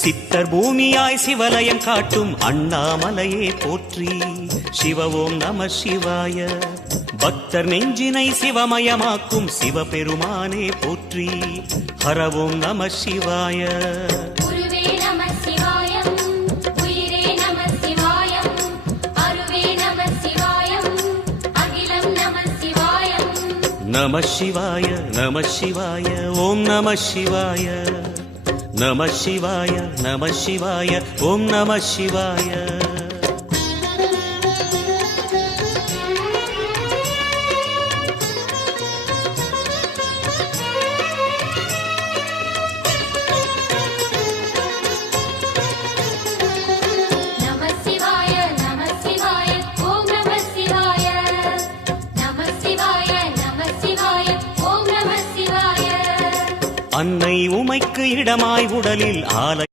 சித்தர் பூமியாய் சிவலயம் காட்டும் அண்ணாமலையே போற்றி. சிவ ஓம் நம சிவாய. பக்தர் நெஞ்சினை சிவமயமாக்கும் சிவபெருமானே போற்றி. ஹர ஓம் நம சிவாய. நம சிவாய நம சிவாய ஓம் நம சிவாய. நம சிவாய நம சிவாய ஓம் நம சிவாய. அன்னை உமைக்கு இடமாய் உடலில் ஆலை